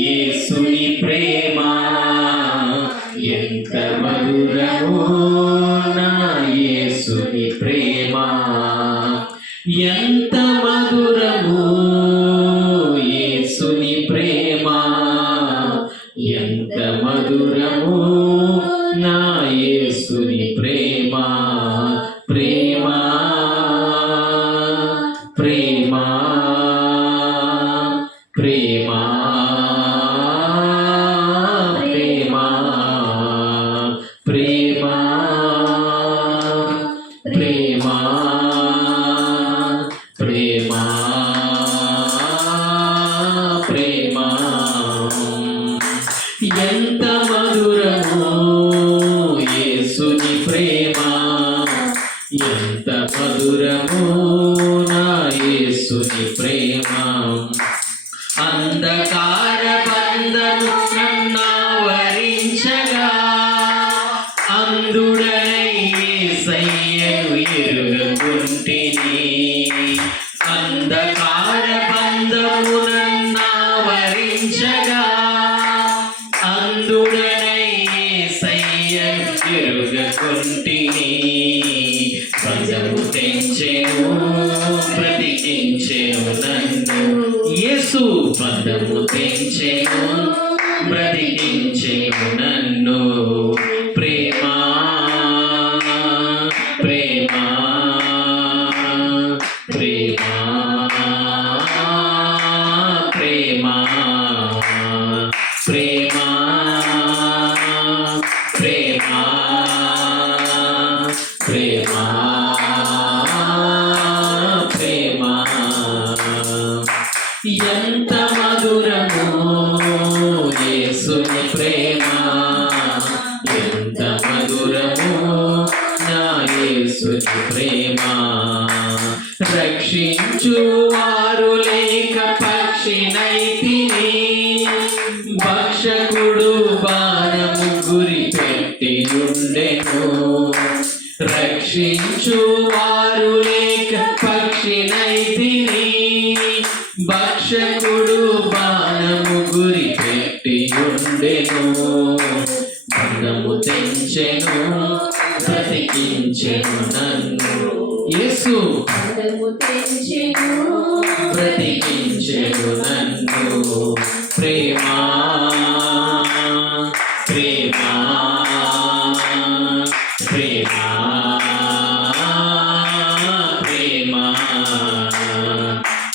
యేసుని ప్రేమ ఎంత మధురమో, నా యేసుని ప్రేమ ఎంత మధురమో, యేసుని ప్రేమ ఎంత మధురమో, నా యేసుని ప్రేమ ప్రేమ ప్రేమ ప్రేమ ప్రేమ ప్రేమ ప్రేమ ప్రేమ ప్రేమ ఎంత మధురమో, యేసుని ప్రేమ ఎంత మధురమో, నా యేసుని ప్రేమ అంధకార బంధము నన్నావరించగా అందుడనై యేసయ్యను ఎరుగకుంటిని. అంధకార బంధము నన్నావరించగా అందుడనై యేసయ్యను ఎరుగకుంటిని. బంధము తెంచెను బ్రతికించెను నన్ను, యేసు బంధము తెంచెను బ్రతికించెను నన్ను. ప్రేమ ప్రేమ ప్రేమ ప్రేమ ప్రేమ ప్రేమ ప్రేమ ప్రేమ ఎంత మధురమో, యేసుని ప్రేమ ఎంత మధురమో, నా యేసుని ప్రేమ. రక్షించు వారు లేక పక్షినైతిని, భక్షకుడు బాణము గురి పెట్టి ఉండెను. రక్షించు వారు లేక పక్షినైతిని, భక్షకుడు బాణము గురి పెట్టి ఉండెను. బంధము తెంచెను బ్రతికించెను నన్ను, యేసు బంధము తెంచెను బ్రతికించెను నన్ను. ప్రేమ ప్రేమ ప్రేమ ప్రేమ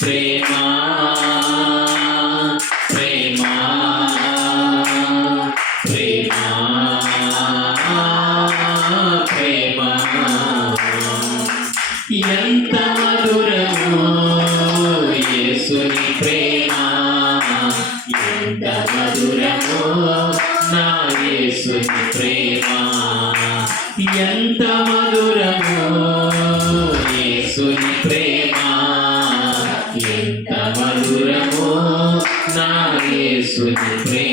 ప్రేమ ప్రేమ ప్రేమ ప్రేమ ఎంత మధురమో, యేసుని ప్రేమ ఎంత మధురమో, నా యేసుని ప్రేమ ఎంత మధురమో, యేసుని ప్రేమ ఎంత మధురమో, నా యేసుని ప్రేమ.